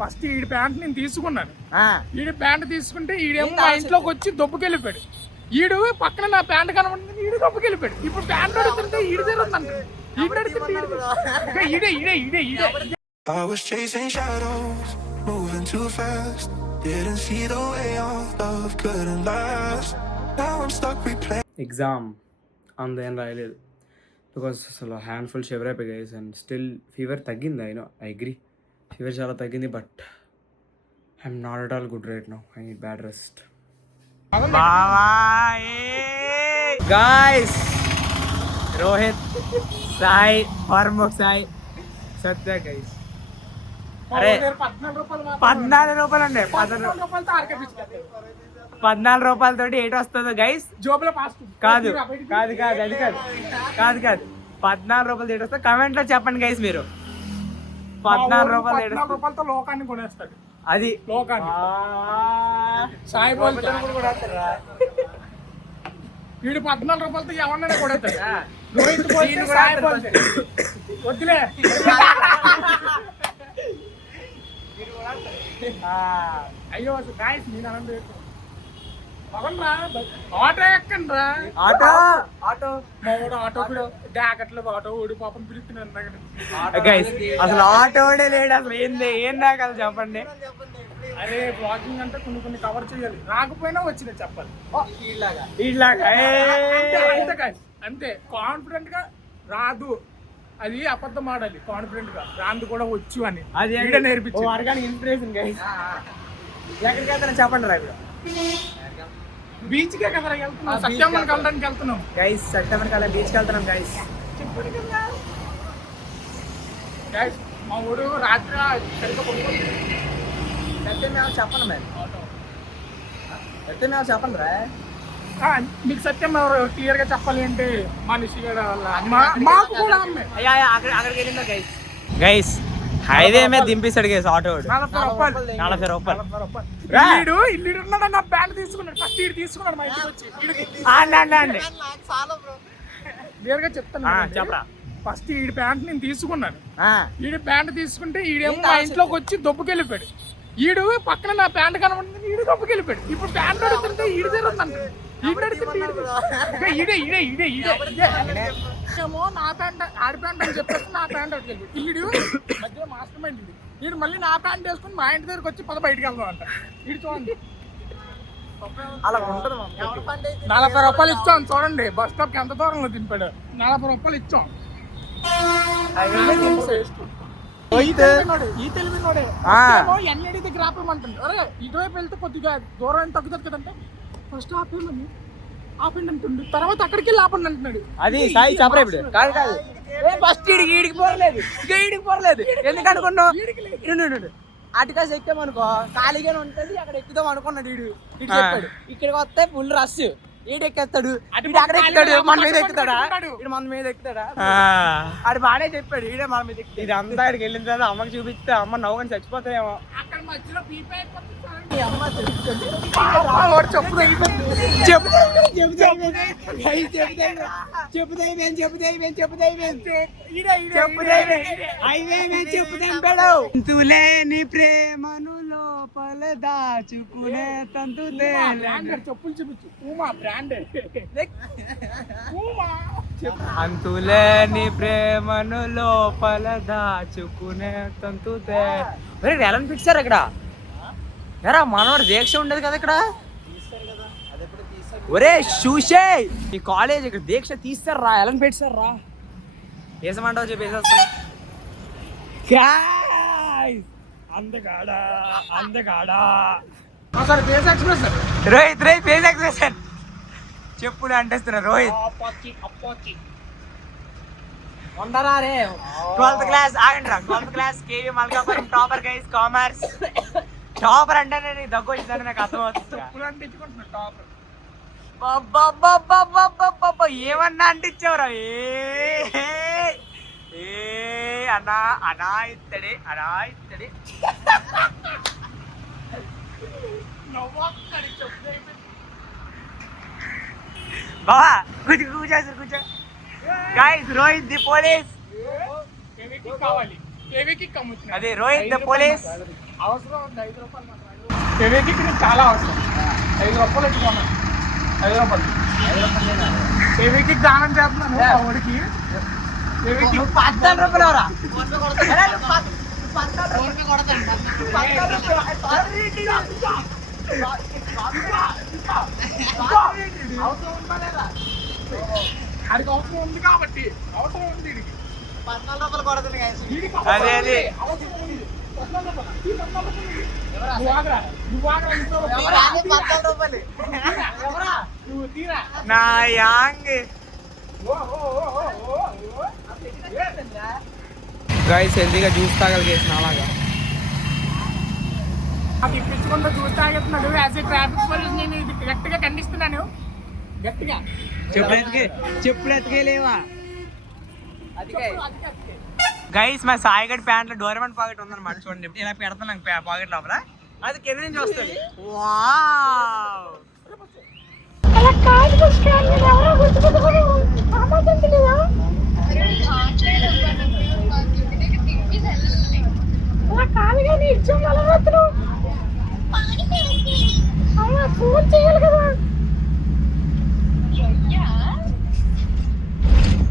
First ఈడి pant నేను తీసుకున్నాను. ఈడి ప్యాంట్ తీసుకుంటే ఈడేమో మా ఇంట్లోకి వచ్చి దొబ్బుకెళ్ళిపోయాడు. ఈడు పక్కన నా ప్యాంట్ కనబడుతుంది, ఈడు దొబ్బుకెళ్ళిపోయాడు. ఇప్పుడు ప్యాంట్ అడుగుతుంటే ఈడు తిరుగుతుందంట. I was chasing shadows, moving too fast. Didn't see the way our love couldn't last. Now I'm stuck replaying. Exam అందేం రాయలేదు బికాస్ అసలు హ్యాండ్ఫుల్ షివర్ అయిపోయి గైస్. అండ్ స్టిల్ ఫీవర్ తగ్గింది. ఐ అగ్రీ ఫీవర్ చాలా తగ్గింది, but I'm not at all good right now. I need bad rest. Guys Rohit, Sai, వర్ముఖ్ Sai, Satya guys. అరే 14 రూపాయలు అండి. 14 రూపాయలతోటి ఏటి వస్తుందో గైస్? జోబులో కాదు కాదు కాదు అది కాదు కాదు కాదు 14 రూపాయలు ఏటి వస్తుంది కమెంట్ లో చెప్పండి గైస్. మీరు 14 రూపాయలతో లోకాన్ని కొనేస్తాడు. అది లోకాన్ని సాయిబాబు వీడు 14 రూపాయలతో ఎవరినైనా కొడతాడు. రోహిత్ వద్దులే అయ్యో గాయస్ నేను అనండి ఆటో ఎక్కండి రా. ఆటో ఆటో మా ఆటో కూడా డాకట్లో ఆటో ఓడి పాపం పిలుస్తున్నాను గైస్. అసలు ఆటోడే లేడు అసలు. ఏం దాకా చెప్పండి. అరే బ్లాగింగ్ అంటే కొన్ని కవర్ చేయాలి. రాకపోయినా వచ్చింది చెప్పాలి. అంతే కాన్ఫిడెంట్ గా రాదు, అది అబద్ధం ఆడాలి. కాన్ఫిడెంట్ గా రాంది కూడా వచ్చు అని అది నేర్పించి ఇన్స్పిరేషన్ గైస్. ఎక్కడికి వెళ్తాను చెప్పండి రా. బీచ్ కే కదా వెళ్తున్నాం, సత్యమ్మని కలడానికి వెళ్తున్నాం గైస్. సత్యమ్మని కల బీచ్ కి వెళ్తున్నాం గైస్. గైస్ మా ఊరు రాత్రి సరిగ్గా పడుకోండి. సత్యం చెప్పండి మరి. సత్యం చెప్పండి రా. మీకు సత్యం క్లియర్ గా చెప్పాలి అంటే మనిషి మాకు కూడా అక్కడికి వెళ్ళిందా గైస్. గైస్ హైవే మీద దింపిస్తాడు గైస్ ఆటో. 40 రూపాయలు. ఇల్లు ఉన్నాడు. నా బ్యాండ్ తీసుకున్నాడు. ఫస్ట్ ఈడు తీసుకున్నాడు మా ఇంటికి వచ్చి. క్లియర్ గా చెప్తాను చెప్పరా. ఫస్ట్ ఈడి ప్యాంట్ నేను తీసుకున్నాను. ఈడి ప్యాంట్ తీసుకుంటే ఈడేమో మా ఇంట్లోకి వచ్చి దొబ్బుకెళ్ళిపోయాడు. ఈడు పక్కన నా ప్యాంట్ కనబడుతుంది, ఈడు దొబ్బుకెళ్ళిపోయాడు. ఇప్పుడు ప్యాంట్ అడుగుతుంటే ఈడు తిరుగుతుందంట. ఏమో నా ప్యాంట్ ఆడి ప్యాంట్ అని చెప్పేసి నా ప్యాంట్ అడుగుతుంది. ఈడు మధ్యలో మాస్టర్ మైండ్ ఇది. ఈడు మళ్ళీ నా ప్యాంట్ వేసుకుని మా ఇంటి దగ్గరకు వచ్చి బయటికి వెళ్దాం అంట. ఈడు చూడండి అలా ఉంటుంది. 40 రూపాయలు ఇచ్చాం చూడండి. బస్ స్టాప్ కి ఎంత దూరంలో దింపాడు. 40 రూపాయలు ఇచ్చాం. ఈ తెలివినోడే ఎన్ఏడి దగ్గర ఆపేయమంటుంది. అరే ఇటువైపు వెళ్తే కొద్దిగా దూరం తగ్గుతుంది కదంటే ఫస్ట్ ఆపండి అంటుండు. తర్వాత అక్కడికి వెళ్ళి ఆపండి అంటున్నాడు. అది సాయి చెప్పరా ఇప్పుడు. కాదు కాదు ఫస్ట్ ఈడికి పోరలేదు, ఈడికి పోరలేదు. ఎందుకు అనుకున్నావు? అటుకాసి ఎక్కామనుకో ఖాళీగానే ఉంటది, అక్కడ ఎక్కుదాం అనుకున్నాడు. ఇటు చెప్పాడు ఇక్కడికి వస్తే ఫుల్ రష్. ఈడెక్కేస్తాడు, అక్కడ ఎక్కుతాడు, మన మీద ఎక్కుతాడా? ఇటు మన మీద ఎక్కుతాడా? అది బాగానే చెప్పాడు. ఈడే మన మీద ఇది అంతా ఇక్కడికి వెళ్ళిన తర్వాత అమ్మకి చూపిస్తే అమ్మ నవ్వుకొని చచ్చిపోతాయేమో. అక్కడ మధ్యలో తంతులేని ప్రేమను లోపల దాచుకునే చెప్పులు చూపించు. అంతులేని ప్రేమను లోపల దాచుకునే తంతుతే. ఎలా పిచ్చారు అక్కడ? ఎరా మనవాడు దీక్ష ఉండదు కదా ఇక్కడ. ఒరే చూసే ఈ కాలేజ్ ఇక్కడ దీక్ష తీస్తారు రా. ఎలా పెట్టారు రా. వేసమంటావు చెప్పేసేస్తా. రోహిత్ ఫేస్ ఎక్స్ప్రెషన్ చెప్పులు అంటేస్తున్నా. రోహిత్ 12th క్లాస్ ఆగండి రా. 12th class KV Malkapuram topper guys. Commerce topper అంటే నేను దగ్గు వచ్చిందని నాకు అర్థమవుతుంది. ఏమన్నా అంటించావురా? అన్నా అనా ఇత్తడి బావా కూర్చో. Guys Rohit the police. కావాలి అదే రోహిత్ ద పోలీస్. అవసరం ఉంది 5 రూపాయలు మాత్రం. ఫెవిక్విక్ నీకు చాలా అవసరం. 5 రూపాయలు ఎట్టుకున్నాను. 5 రూపాయలు ఫెవిక్విక్ దానం చేస్తున్నాను ఆ వాడికి. నువ్వు 14 రూపాయలు ఎవరా? ఆడికి అవసరం ఉంది కాబట్టి అవసరం ఉంది వీడికి. 14 రూపాయలు కొడుతుంది వీడికి అదే అదే అవసరం ఉంది. 14 రూపాయలు. ఈ 14 రూపాయలు. నువ్వు ఆగరా. ఇంట్లో 14 రూపాయలు. ఎవరా నువ్వు తీరా. నా యాంగ్ గైస్ హెల్దీగా జ్యూస్ తాగలిగేసిన అలాగా. అది ఇప్పించుకుంటూ చూస్తా ఆగుతున్నాడు. యాజ్ ఏ ట్రాఫిక్ పోలీస్ నేను ఇది గట్టిగా ఖండిస్తున్నాను. గట్టిగా చెప్పులు ఎత్తుకేలేవా గైస్ మా సాయిగడ్ ప్యాంట్ లో డోరేమన్ పాకెట్ ఉందన్నమాట. చూడండి ఇలా పెడతాను పాకెట్ లోపల. అది కింద నుంచి వస్తుంది. వావ్ అలా కాదు పుష్కరాలు ఎవరో గుర్తుపెట్టుకోరు. ఆమాదంటలేదా అలా కాదు కానీ ఇచ్చాం అలా మాత్రం అలా ఫోన్ చేయాలి కదా.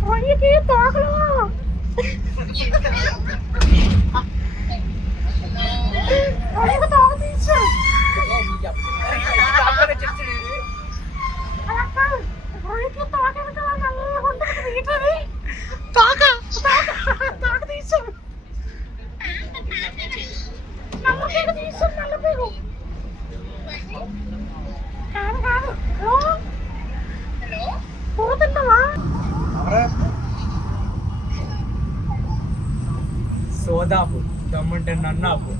రొయ్యకి తోకలు రొయ్యకి తోక తీసు. అలా కాదు రొయ్యకి తోక కదా నల్లగా ఉంటుంది ఏంటది తోక తోక తీసు. నల్లపేగు తీసు. నల్లపేగు కాదు కాదు. హలో పోతున్నావా? సోదాపు దమ్ముంటే నన్ను ఆపు.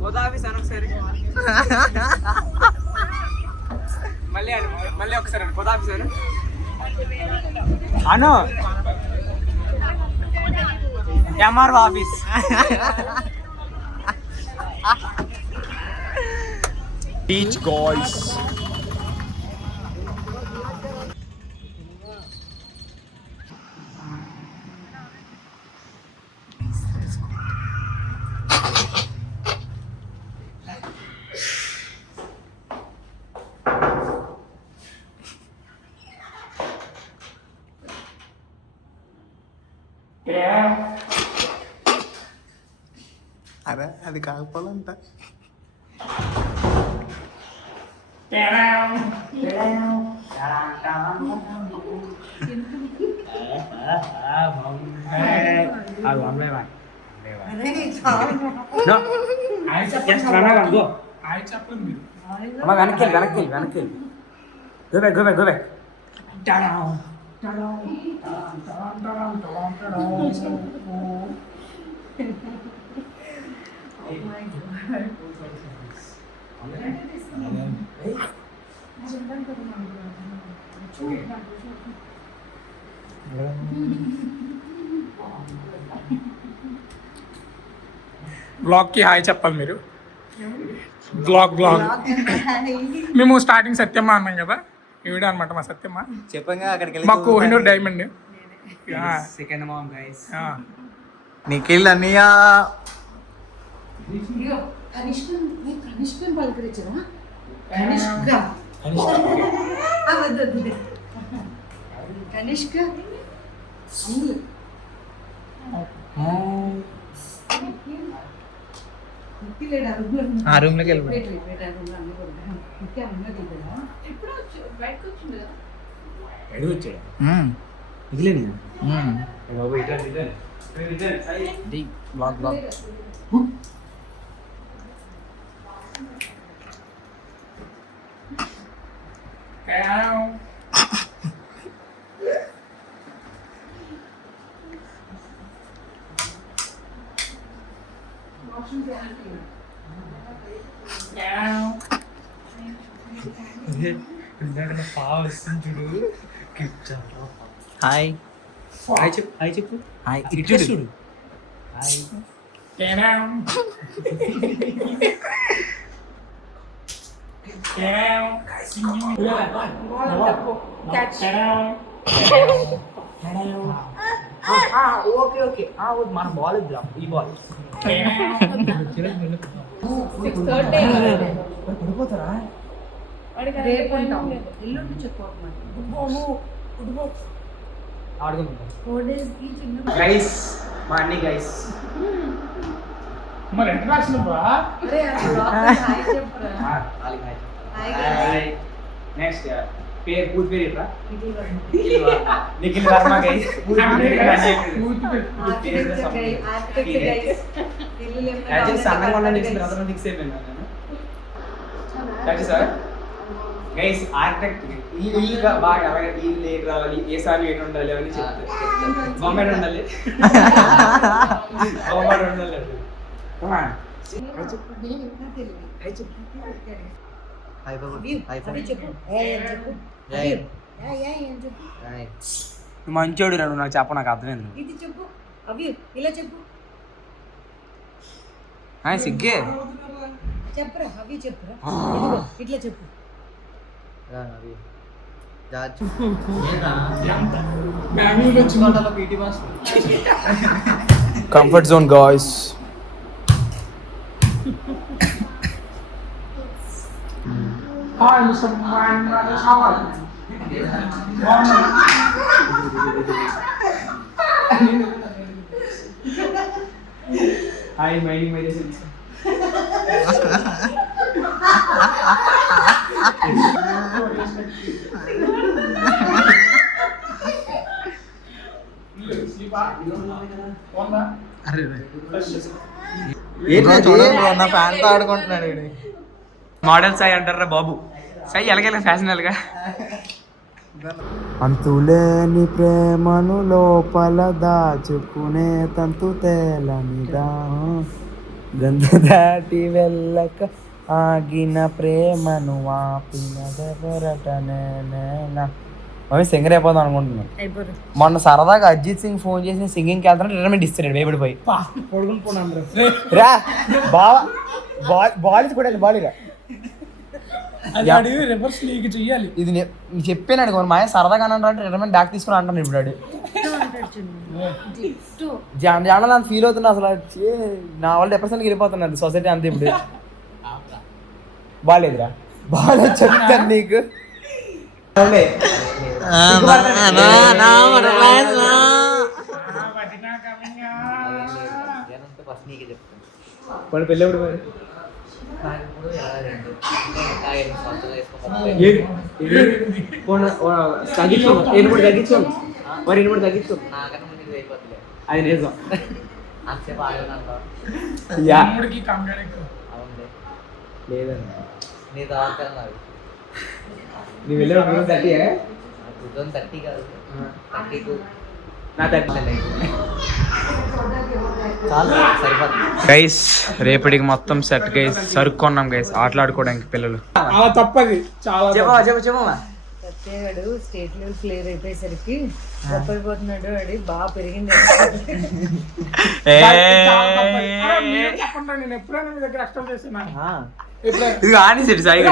గోదావరి సార్ ఒకసారి మళ్ళీ ఒకసారి గోదావరి సార్ అను ఎంఆర్ ఆఫీస్. బీచ్ గాయ్స్ అరే అది కాకపోవాలంట. చెప్పండి మీరు. వెనక్కి గో బ్యాక్. బ్లాగ్ కి హాయ్ చెప్పాలి మీరు. బ్లాగ్ మేము స్టార్టింగ్ సత్యమ్మ అన్నాం కదా. ఈవిడ అనమాట మా సత్యమ్మ. చెప్పంగా అక్కడికి మా Kohinoor diamond. Second mom guys. Nikhil అన్నయ్య కనిష్కని పలకరించరా? కనిష్క ఆ రూమ్ లోకి వెళ్ళిపో. హాయ్ చెప్పు హాయ్ ఇటు చూడు. ఓకే ఓకే మన బాల్ ఇద్దాం ఈ బాల్ పడిపోతారా రేపు ఉంటాం ఎల్లుండి చెప్పు ఆడుకుంటాం 4 days కి చిన్న గైస్ మా అన్ని గైస్ మరి ఇంట్రడక్షన్ బా అరే హాయ్ చెప్పరా హాయ్ నెక్స్ట్ పేరు పూర్తి పేరు ఏంట్రా ఇది Nikhil Varma guys architect guys ఇల్లు యాక్చువల్లీ సన్నగా ఉన్న నిఖిల్ అతను ఫిక్స్ అయిపోయినా నేను థాంక్యూ సార్ గైస్ ఆర్కిటెక్ట్ ఇల్లుగా బాగా అలాగే ఇల్లు ఏది రావాలి ఏ సార్లు ఏంటి ఉండాలి అని చెప్తారు బొమ్మలు ఉండాలి బొమ్మలు ఉండాలి మంచోడు రా నాకు చెప్ప నాకు అర్థమైంది ఇది చెప్పు అవి ఇలా చెప్పు సిగ్గే చెప్పరా అవి చెప్పరా ఇదిగో ఇట్లా చెప్పు comfort zone guys hi mister man how are hi mining medicine నా ఫ్యాన్తో ఆడుకుంటున్నాడు వీడు. మోడల్ సాయి అంటారా బాబు సాయి ఎలాగెలా ఫ్యాషనల్గా అంతులేని ప్రేమను లోపల దాచుకునే తంతు తేలనిదా గంధ దాటి వెళ్ళక ఆగిన ప్రేమను ఆపినదెవరటనేనా మమ్మీ సింగర్ అయిపోదాం అనుకుంటున్నాను. మొన్న సరదాగా అజిత్ సింగ్ ఫోన్ చేసి సింగింగ్కి వెళ్తాను రిటైర్మెంట్ ఇస్తాడు భయపడిపోయి పడుకుని పోనాను రా బావా బాల్ కూడా బాల్ ఇరా అది రివర్స్ లీగ్ చెయ్యాలి ఇది నేను చెప్పాను అడుగు మా ఆయన సరదాగా అంటే రిటైర్మెంట్ బ్యాక్ తీసుకుని అంటాను ఇప్పుడు ఆడు జనాలు నన్ను ఫీల్ అవుతున్నా అసలు నా వాళ్ళు డిప్రెషన్కి వెళ్ళిపోతున్నారు సొసైటీ అంతే ఇప్పుడు బాగాలేదురా బాగా చెప్తాను నీకు వాడు పెళ్ళి ఎప్పుడు మరి తగ్గించాను మరి ఎన్ని తగ్గించు అది నిజం లేదండి నీ వెళ్ళే 30 గైస్ రేపటికి మొత్తం సెట్ గైస్ సరుక్కున్నాం గైస్ ఆటలాడుకోవడానికి పిల్లలు అలా తప్పది చాలా సత్యగాడు స్టేట్ లెవెల్ ప్లేయర్ అయిపోయేసరికి గొప్పపోతున్నాడు వాడి బాగా పెరిగింది చెప్పండి నేను ఎప్పుడైనా మీ దగ్గర ఎక్స్ట్రా చేసినా ఇది ఆనేసాడు సాయి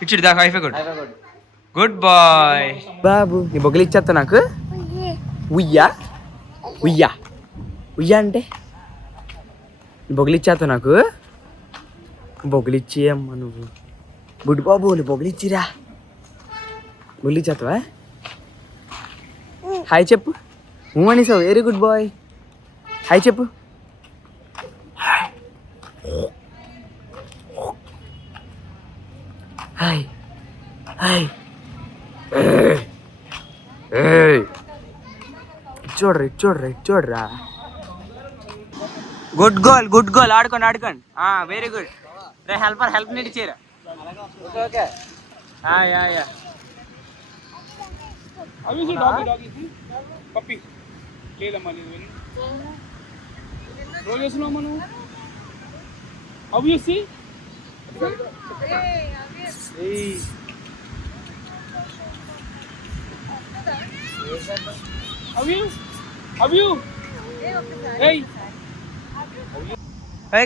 ఇచ్చుడు దాకా వైఫై గుడ్ బాయ్ బాబు నీ బొగ్గలు ఇచ్చేస్తా నాకు ఉయ్యా ఉయ్యా ఉయ్యా అంటే నీ బొగ్గలు ఇచ్చేస్తా నాకు బొగ్గలు ఇచ్చేయమ్మా నువ్వు గుడ్ బాబు నీ బొగ్గలు ఇచ్చిరా బొగ్గలు ఇచ్చేస్తావా హాయ్ చెప్పు మూమనీసా వెరీ గుడ్ బాయ్ హాయ్ చెప్పు హాయ్ హాయ్ చూడరా గుడ్ గోల్ ఆడుకోండి వెరీ గుడ్ రే హెల్ప్ నీటి చేయరా ఓకే యా అవి డాగి పప్పి లేదమ్మా లేదు రోల్ చేస్తున్నావు మనం అవి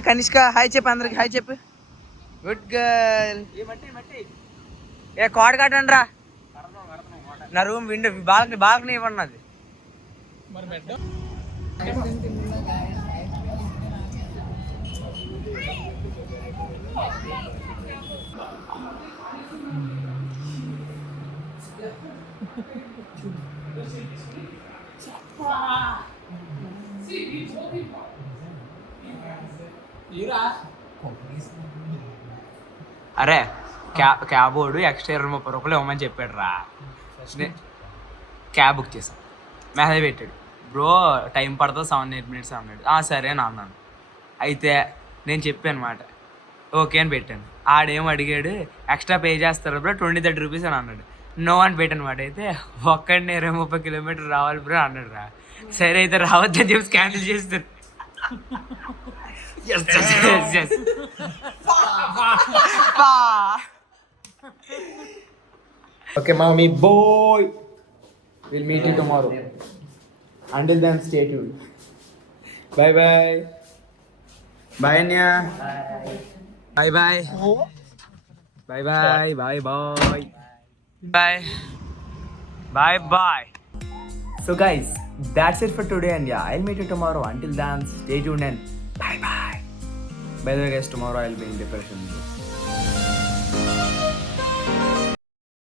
కనిష్క హాయ్ చెప్పు అందరికి హాయ్ చెప్పు గుడ్ గర్ల్ ఏ కోడ కట్టండి రా నా రూమ్ విండో బాల్కనీ ఇవ్వన్నది. మరి బెడ్ అరే క్యాబ్ వాడు ఎక్స్ట్రా 30 రూపాయలు ఇవ్వమని చెప్పాడు రా. క్యాబ్ బుక్ చేసాం, మెసేజ్ పెట్టాడు, బ్రో టైం పడుతుంది 7-8 minutes అన్నాడు. సరే అని అన్నాను. అయితే నేను చెప్పాను అనమాట, ఓకే అని పెట్టాను. ఆడేం అడిగాడు, ఎక్స్ట్రా పే చేస్తారు బ్రో 20-30 rupees అని అన్నాడు. నో అని పెట్టాను అనమాట. అయితే ఒక్కడిని 20-30 kilometers రావాలి బ్రో అన్నాడు రా. సరే అయితే రావద్దని చెప్పి క్యాన్సిల్ చేస్తారు. Okay, mommy boy. We'll meet you tomorrow. Until then, stay tuned. Bye bye. Bye Anya. Bye bye. Bye bye. Bye bye. Bye. Bye bye. So guys, that's it for today, and yeah, I'll meet you tomorrow. Until then, stay tuned and bye bye. By the way guys, tomorrow I'll be in depression.